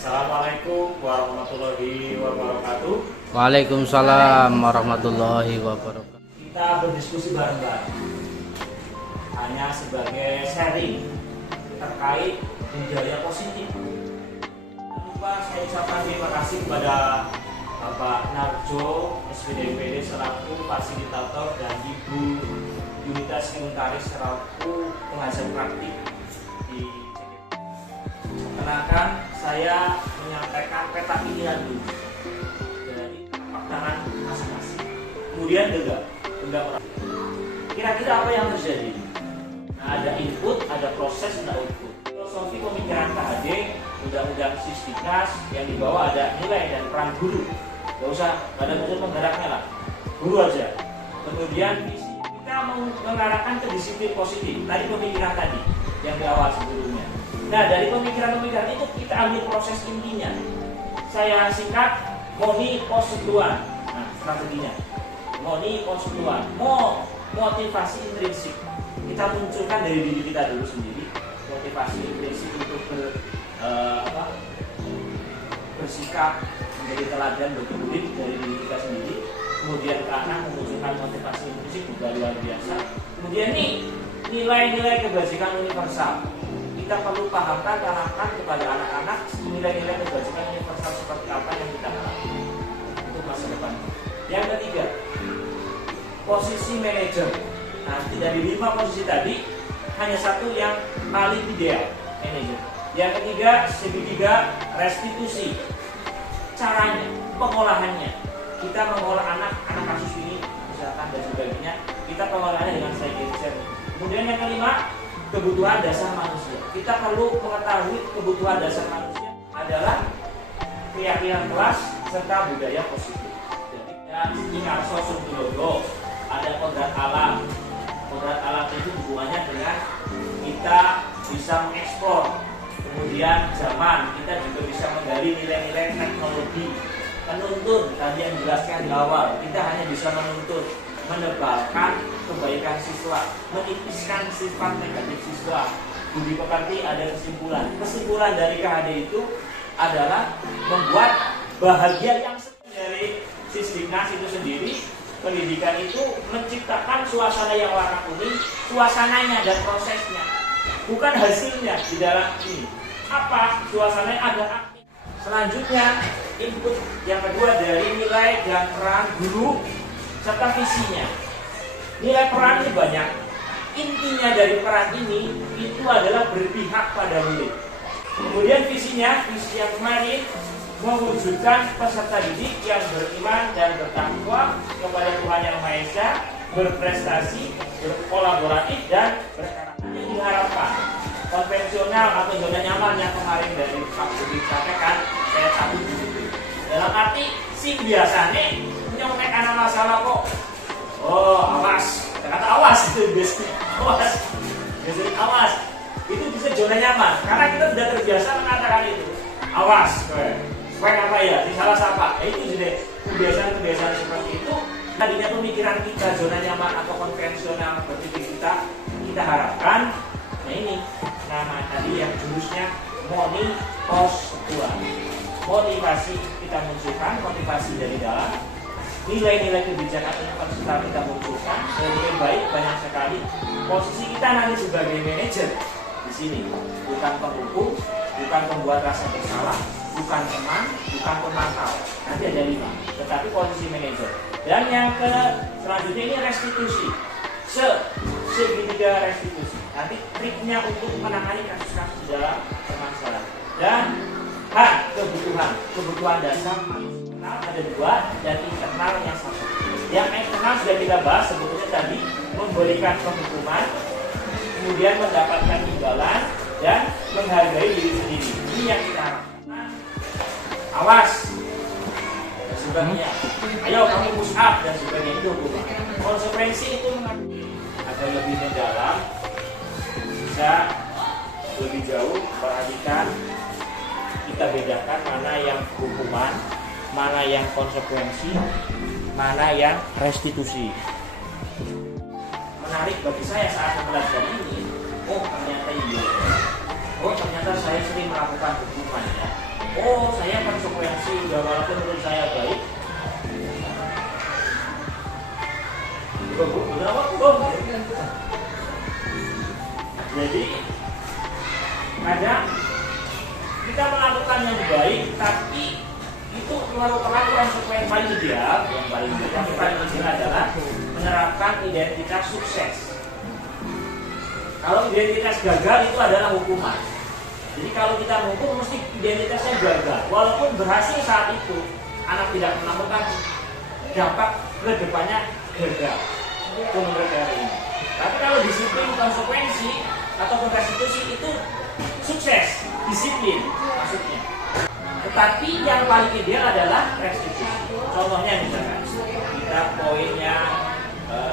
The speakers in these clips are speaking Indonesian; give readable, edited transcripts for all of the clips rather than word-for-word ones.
Assalamualaikum warahmatullahi wabarakatuh. Waalaikumsalam warahmatullahi wabarakatuh. Kita berdiskusi bareng-bareng hanya sebagai sharing terkait budaya positif. Jangan lupa saya ucapkan terima kasih kepada Bapak Narjo SPDMPD selaku fasilitator dan Ibu Yunita Sekretaris selaku pengajar praktik di CGP. Perkenalkan, saya menyampaikan peta pilihan dulu dari tapak tangan masing-masing. Kemudian genggam orang. Kira-kira apa yang terjadi? Nah, ada input, ada proses, ada output. Filosofi pemikiran KHD, undang-undang Sisdiknas yang dibawa ada nilai dan peran guru. Gak usah ada unsur penggeraknya lah, guru aja. Kemudian kita mengarahkan ke disiplin positif. Tadi pemikiran tadi yang di awal sebelumnya. Nah, dari pemikiran-pemikiran itu kita ambil proses intinya. Saya singkat MONI pos 2. Nah, strateginya MONI pos 2. Motivasi intrinsik. Kita munculkan dari diri kita dulu sendiri. Motivasi intrinsik untuk bersikap menjadi teladan bagi murid dari diri kita sendiri. Kemudian ke anak memunculkan motivasi intrinsik juga luar biasa. Kemudian nih nilai-nilai kebajikan universal. Kita perlu pahamkan, tanamkan kepada anak-anak nilai-nilai kebajikan universal seperti apa yang kita harapkan untuk masa depan. Yang ketiga, posisi manajer. Nah, dari 5 posisi tadi hanya satu yang paling ideal, manajer. Yang ketiga, segitiga restitusi. Caranya, pengolahannya. Kita mengolah anak kasus ini, misalkan dan sebagainya. Kita pengolahannya dengan psychiatrist. Kemudian yang kelima, kebutuhan dasar manusia. Kita perlu mengetahui kebutuhan dasar manusia adalah keyakinan kelas serta budaya positif. Jadi ingat sosok dulu, ada kodrat alam. Kodrat alam itu hubungannya dengan kita bisa mengeksplor. Kemudian zaman kita juga bisa menggali nilai-nilai teknologi. Menuntun tadi yang dijelaskan di awal, kita hanya bisa menuntut, menebalkan kebaikan siswa, menipiskan sifat negatif siswa. Budi pekerti ada kesimpulan. Kesimpulan dari KHD itu adalah membuat bahagia yang dari Sisdiknas itu sendiri. Pendidikan itu menciptakan suasana yang warna kuning, suasananya dan prosesnya, bukan hasilnya di dalam ini. Apa suasananya ada aktif. Selanjutnya input yang kedua dari nilai dan peran guru serta visinya. Nilai peran ini banyak. Intinya dari peran ini itu adalah berpihak pada murid. Kemudian visinya, visi yang kemarin mewujudkan peserta didik yang beriman dan bertakwa kepada Tuhan Yang Maha Esa, berprestasi, berkolaboratif dan berkarakter. Yang diharapkan konvensional atau zona nyaman yang kemarin dari Pak Budi sampaikan, saya cabut dulu. Dalam arti sih biasanya nyontek anak masalah kok. Oh, awas. Kata awas itu biasanya. Awas. Biasanya awas. Itu bisa zona nyaman karena kita sudah terbiasa mengatakan itu. Awas, kowe apa ya? Disalah siapa? Itu jadi kebiasaan-kebiasaan seperti itu. Tadinya pemikiran kita zona nyaman atau konvensional berpikir kita harapkan. Nah ini nama tadi yang jurusnya MONI pos 2. Motivasi kita munculkan, motivasi dari dalam. Nilai-nilai kebijakan universitas kita munculkan. Lebih baik banyak sekali. Posisi kita nanti sebagai manajer di sini bukan penghukum, bukan pembuat rasa bersalah, bukan teman, bukan pemantau. Nanti ada 5, tetapi posisi manajer. Dan yang selanjutnya ini restitusi. Segitiga restitusi. Nanti triknya untuk menangani kasus-kasus di dalam permasalahan. Dan kebutuhan dasar internal ada 2 dan internal yang 1. Yang eksternal sudah kita bahas sebetulnya tadi, memberikan penghukuman, kemudian mendapatkan imbalan dan menghargai diri sendiri. Ini yang kita harapkan. Awas dan sebagainya. Ayo kamu push up dan sebagainya, itu hukuman. Konsekuensi itu agar lebih mendalam, bisa lebih jauh perhatikan. Kita bedakan mana yang hukuman, mana yang konsekuensi, mana yang restitusi. Menarik bagi saya saat mempelajari ini, oh ternyata iya. Oh ternyata saya sering melakukan hukuman ya. Oh walaupun menurut saya baik. Jadi kadang kita melakukan yang baik, tapi itu merupakan konsekuensi paling ideal. Yang paling ideal adalah menerapkan identitas sukses. Kalau identitas gagal itu adalah hukuman. Jadi kalau kita menghukum mesti identitasnya gagal. Walaupun berhasil saat itu, anak tidak menemukan dampak ke depannya gagal. Itu menurut teori ini. Tapi kalau disiplin konsekuensi atau restitusi itu sukses, disiplin maksudnya. Tetapi yang paling ideal adalah restitusi. Contohnya misalkan kita poinnya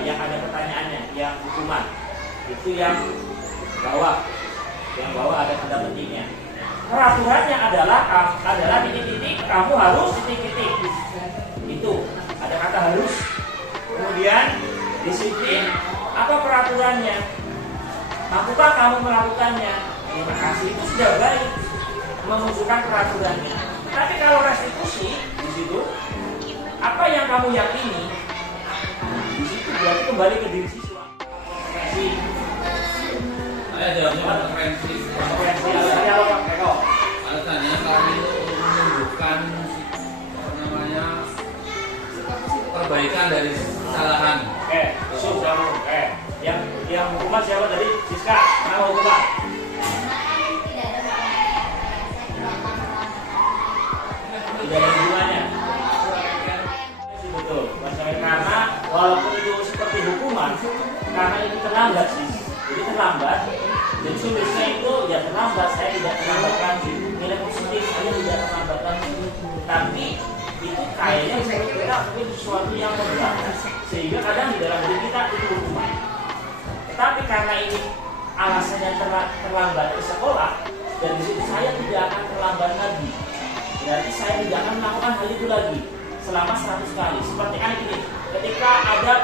yang ada pertanyaannya, yang hukuman itu yang bawah ada tanda pentingnya. Peraturannya adalah titik-titik, kamu harus titik-titik. Itu ada kata harus. Kemudian disiplin, apa peraturannya? Apakah kamu melakukannya? Terima kasih, itu sudah baik menunjukkan peraturannya. Tapi kalau restitusi di situ, apa yang kamu yakini? Di situ berarti kembali ke diri siswa. Saya jawabnya konsekuensi. Alasannya apa Pak Eko? Alasannya karena itu menunjukkan perbaikan dari kesalahan. Yang hukuman siapa tadi? Siska, nama hukuman. Tidak ada hubungannya. Betul. Karena walaupun itu seperti hukuman, karena itu terlambat sih. Jadi terlambat. Jadi tulisnya itu ya terlambat. Saya tidak terlambatkan nilai positif. Saya tidak terlambatkan. Tapi itu kayaknya kita mungkin sesuatu yang memberatkan. Sehingga kadang di dalam diri kita itu hukuman. Tetapi karena ini alasannya terlambat ke sekolah, dan di situ saya tidak akan terlambat lagi. Berarti saya tidak akan melakukan hal itu lagi selama 100 kali. Seperti ini, ketika ada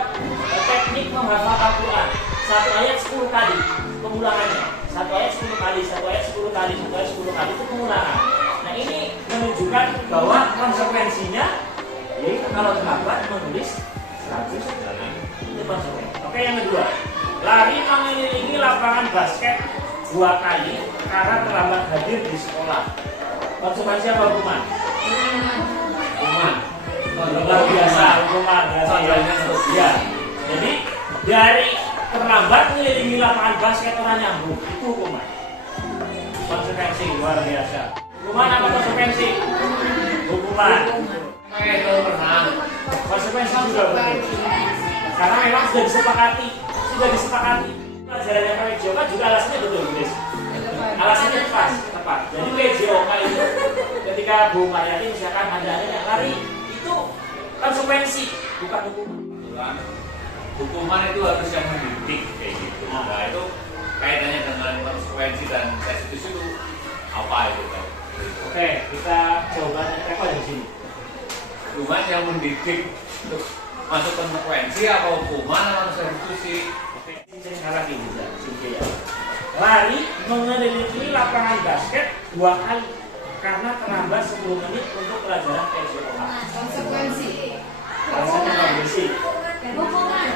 teknik menghafal Al-Quran, satu ayat 10 kali pengulangannya, satu ayat 10 kali, satu ayat 10 kali, satu ayat 10 kali itu pengulangan. Nah ini menunjukkan bahwa konsekuensinya yaitu kalau terlambat menulis 100 kali itu konsekuensi. Oke, yang kedua, lari mengelilingi lapangan basket 2 kali karena terlambat hadir di sekolah. Konsekuensi apa hukuman? Hukuman. Luar biasa hukuman. Ya. Jadi dari terlambat mengelilingi lapangan basket orang nyambung itu hukuman. Konsekuensi luar biasa. Hukuman apa konsekuensi? Hukuman. Itu pernah. Konsekuensi juga betul. Karena memang sudah disepakati. Pelajaran yang PJOK juga alasannya betul, guys. Alasannya tepat. Jadi PJOK itu ketika Bu Mariati misalkan ada yang lari itu konsekuensi, bukan hukuman. Hukuman itu harus yang mendidik kayak gitu. Nah itu kaitannya dengan konsekuensi dan restitusi itu apa itu kan? Oke, kita jawabannya apa di sini? Hukuman yang mendidik untuk masuk konsekuensi apa hukuman atau restitusi? Saya lagi bisa, ya. Lari mengelilingi lapangan basket 2 kali karena terlambat 10 menit untuk pelajaran PJOK. Konsekuensi. Alasannya apa sih? Hukuman.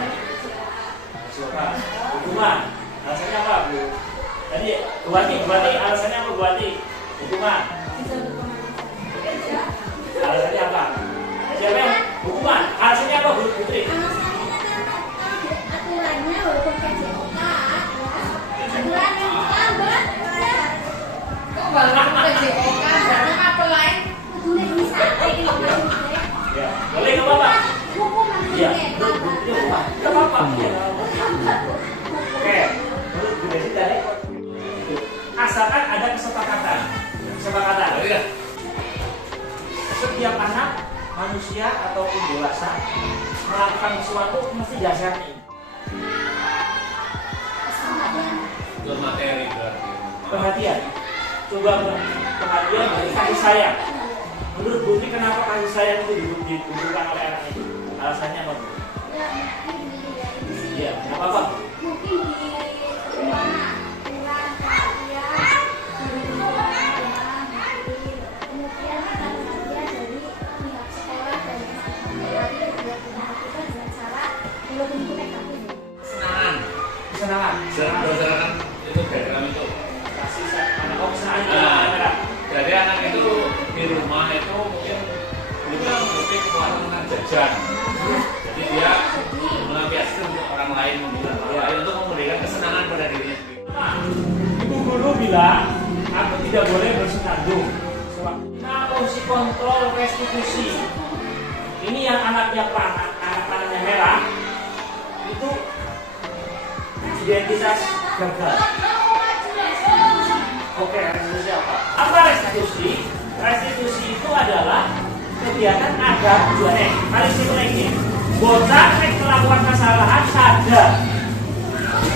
Hukuman. Alasannya apa, Bu? Tadi Buati alasannya apa, Buati? Hukuman. Alasannya apa? Siapa yang hukuman? Alasannya apa, Bu Putri? Aturannya walaupun PJOK aturan yang terlambat. Kok walaupun PJOK berarti apa lain? Kudunya bisa kayak gitu. Ya, boleh nggak apa-apa? Hukuman Iya, juga. hukuman. Nggak apa-apa. Oke, menurut Bu Desi tadi asalkan ada kesepakatan. Iya. Setiap anak manusia ataupun dewasa melakukan sesuatu mesti dasarnya ini. Itu materi berarti. Perhatian. Coba perhatian dari kasih sayang. Menurut Bumi kenapa kasih sayang itu dibutuhkan oleh anak itu? Alasannya apa? Iya, nggak apa-apa. Mungkin di rumah kurang perhatian dari kemudian kata dia dari hujan. Jadi dia melampiaskan untuk orang lain, untuk memberikan kesenangan pada dirinya sendiri. Ibu guru bilang, aku tidak boleh bersenandung. Nah, fungsi kontrol restitusi. Ini yang anak-anaknya merah itu identitas gagal. Oke, restitusi apa? Apa restitusi? Restitusi itu adalah kegiatan agar tujuannya. Mari saya ulangi. Bocah melakukan kesalahan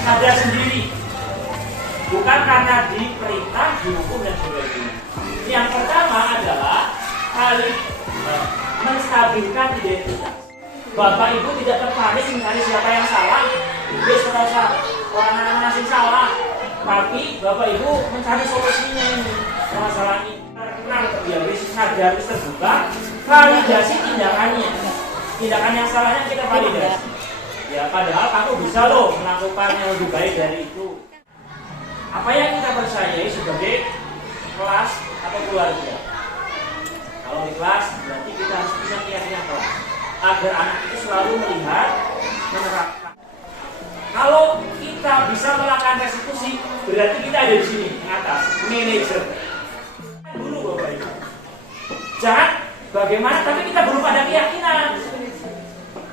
sadar sendiri, bukan karena diperintah, dihukum dan sebagainya. Yang pertama adalah menstabilkan identitas. Bapak ibu tidak tertarik mencari siapa yang salah, dia serasa orang mana sih salah, tapi bapak ibu mencari solusinya ini masalah ini. Kenal terbiasa sadar terbuka, validasi tindakannya. Tindakan yang salahnya kita validasi. Ya padahal kamu bisa loh melakukan yang lebih baik dari itu. Apa yang kita percayai sebagai kelas atau keluarga? Kalau di kelas berarti kita harus punya keyakinan kelas agar anak itu selalu melihat, menerapkan. Kalau kita bisa melakukan restitusi, berarti kita ada di sini, di atas, manajer. Dulu bapak ibu. Jangan bagaimana, tapi kita belum ada keyakinan.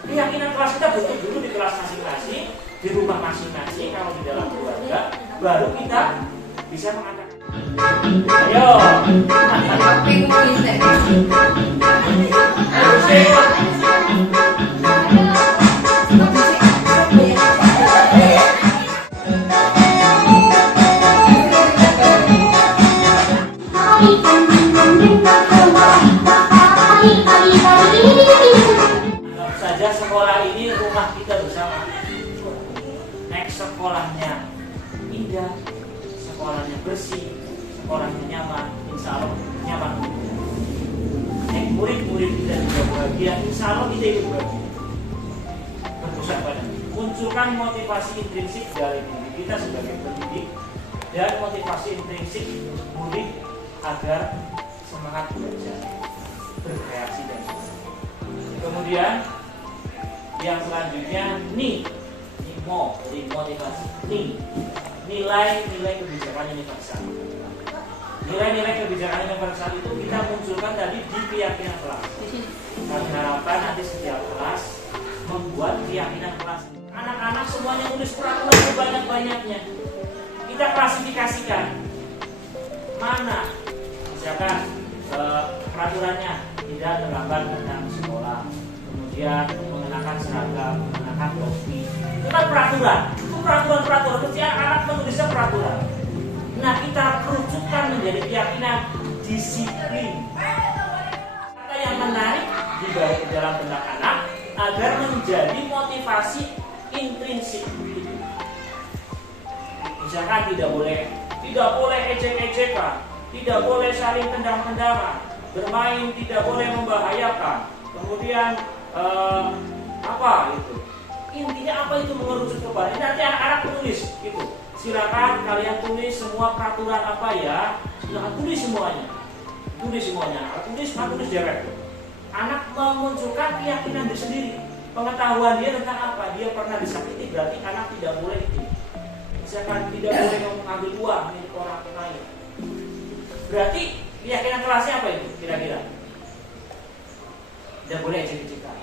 Keyakinan kelas kita butuh dulu di kelas masing-masing, di rumah masing-masing, kalau di dalam keluarga, baru kita bisa mengatakan. Ayo. Anggap saja sekolah ini rumah kita bersama. Next sekolahnya indah, sekolahnya bersih, sekolahnya nyaman, insya Allah nyaman. Murid-murid kita juga bahagia, insya Allah kita ikut bahagia. Berpusat pada munculkan motivasi intrinsik dari diri kita sebagai pendidik dan motivasi intrinsik murid agar semangat belajar, berkreasi dan sebagainya. Kemudian yang selanjutnya jadi motivasi nilai-nilai kebijakan universal. Nilai-nilai kebijakan universal itu kita munculkan tadi di keyakinan kelas. Kami harapkan nanti setiap kelas membuat keyakinan kelas. Anak-anak semuanya tulis peraturan sebanyak-banyaknya. Kita klasifikasikan mana, misalkan peraturannya tidak terlambat datang sekolah, kemudian mengenakan seragam, mengenakan topi. Itu kan peraturan. Itu peraturan. Setiap anak menulisnya peraturan. Nah, kita kerucutkan menjadi keyakinan disiplin. Kata yang menarik dibawa ke dalam benak anak agar menjadi motivasi intrinsik. Misalkan tidak boleh ejek-ejekan, tidak boleh saling tendang-tendangan, bermain tidak boleh membahayakan. Kemudian apa itu? Intinya apa itu mengerucut kepada? Nanti anak-anak menulis gitu. Silakan kalian tulis semua peraturan apa ya. Silakan tulis semuanya. Tulis dewek. Anak memunculkan keyakinan diri sendiri. Pengetahuan dia tentang apa? Dia pernah disakiti, berarti anak tidak boleh itu. Misalkan tidak boleh mengambil uang milik orang lain. Berarti keyakinan kelasnya apa itu kira-kira? Tidak boleh ejek-ejekan.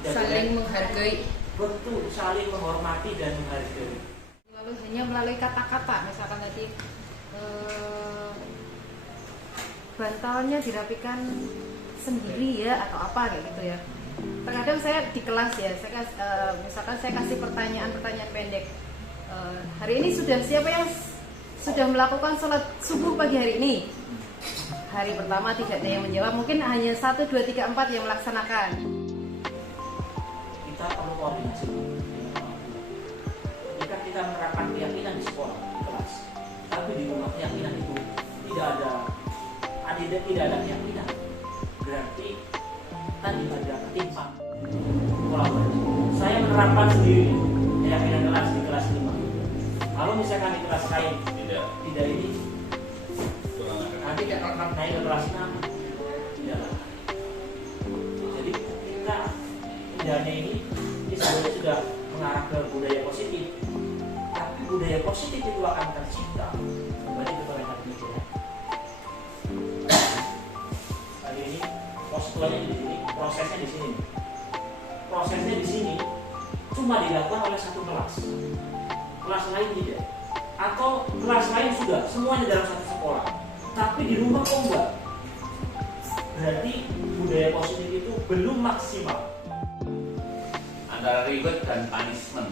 Saling menghargai. Betul, saling menghormati dan menghargai. Lalu hanya melalui kata-kata, misalkan tadi bantalnya dirapikan sendiri ya atau apa kayak gitu ya. Terkadang saya di kelas ya, misalkan saya kasih pertanyaan pendek. Hari ini siapa yang sudah melakukan sholat subuh pagi hari ini? Hari pertama tidak ada yang menjawab, mungkin hanya 1, 2, 3, 4 yang melaksanakan. Kita perlu koordinasi. Jika kita menerapkan keyakinan di sekolah, di kelas, tapi di rumah keyakinan itu tidak ada keyakinan, berarti tadi ada ketimpangan. Saya menerapkan sendiri keyakinan kelas di kelas 5. Kalau misalkan di kelas lain tidak ini, nanti naik ke kelas 6 tidak. Jadi kita indahnya ini sebenarnya sudah mengarah ke budaya positif. Tapi budaya positif itu akan tercipta kembali ke mereka ya. Kali ini postulannya di sini, prosesnya di sini. Prosesnya di sini cuma dilakukan oleh satu kelas. Kelas lain tidak. Atau kelas lain sudah semuanya dalam satu sekolah. Tapi di rumah kok enggak? Berarti budaya positif itu belum maksimal. Antara reward dan punishment.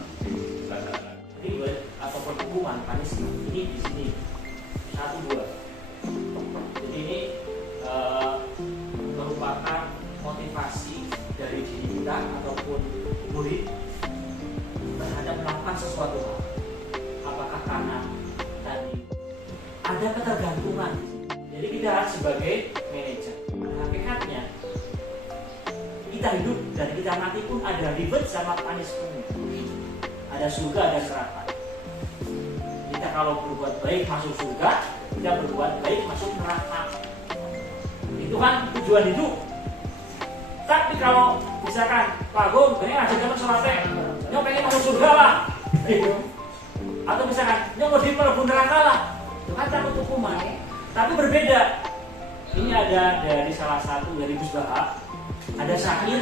Reward ataupun hukuman punishment ini di sini 1, 2. Jadi ini merupakan motivasi dari diri kita ataupun murid terhadap melakukan sesuatu hal. Apakah karena tadi ada ketergantungan? Jadi kita sebagai manajer, pada hakikatnya kita hidup dan kita mati pun ada reward sama punishment. Ada surga, ada neraka. Kita kalau berbuat baik masuk surga, kita berbuat baik masuk neraka. Itu kan tujuan hidup. Tapi kalau misalkan Pak Gun pengen ngajarin sholatnya, nyok pengen masuk surga lah, gitu. Atau misalkan nyok mau di neraka lah, itu kan takut hukuman. Tapi berbeda. Ini ada dari salah satu dari Gus Baha, ada syair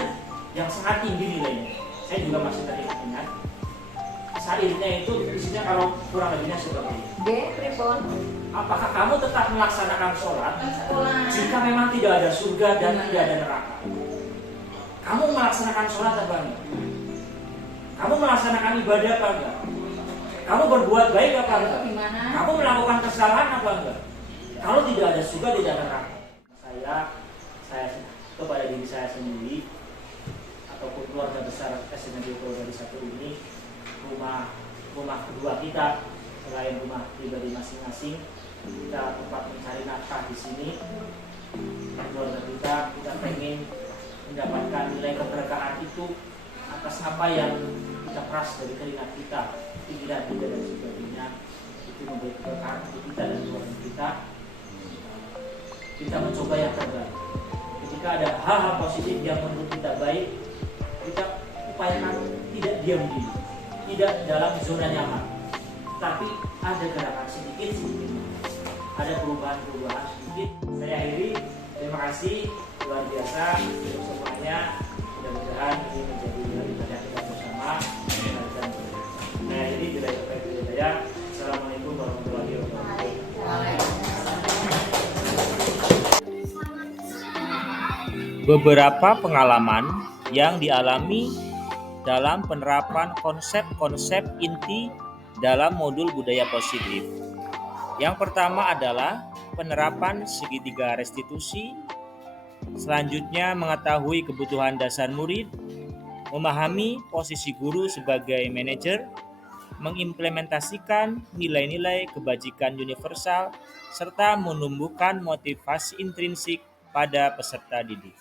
yang sangat tinggi nilainya. Saya juga masih teringat. Syairnya itu isinya kalau kurang lebihnya seperti ini. Apakah kamu tetap melaksanakan sholat jika memang tidak ada surga dan tidak ada neraka? Kamu melaksanakan sholat apa enggak? Kamu melaksanakan ibadah apa enggak? Kamu berbuat baik apa enggak? Kamu melakukan kesalahan apa enggak? Kalau tidak ada surga, tidak ada neraka. Saya kepada diri saya sendiri ataupun keluarga besar SMND Purwodadi 1 ini, rumah kedua kita selain rumah pribadi masing-masing, kita tempat mencari nafkah di sini. Keluarga kita pengen mendapatkan nilai keberkahan itu atas apa yang kita peras dari keringat kita, pikiran kita dan sebagainya, itu memberi keberkahan untuk kita dan keluarga kita. Kita mencoba yang terbaik. Ketika ada hal-hal positif yang menurut kita baik, kita upayakan tidak diam diri, tidak dalam zona nyaman, tapi ada gerakan sedikit, ada perubahan sedikit. Saya akhiri, terima kasih luar biasa untuk semuanya. Mudah-mudahan ini menjadi ibadah kita bersama. Saya akhiri, tidak saya. Assalamualaikum warahmatullahi wabarakatuh. Beberapa pengalaman yang dialami dalam penerapan konsep-konsep inti dalam modul budaya positif. Yang pertama adalah penerapan segitiga restitusi, selanjutnya mengetahui kebutuhan dasar murid, memahami posisi guru sebagai manajer, mengimplementasikan nilai-nilai kebajikan universal, serta menumbuhkan motivasi intrinsik pada peserta didik.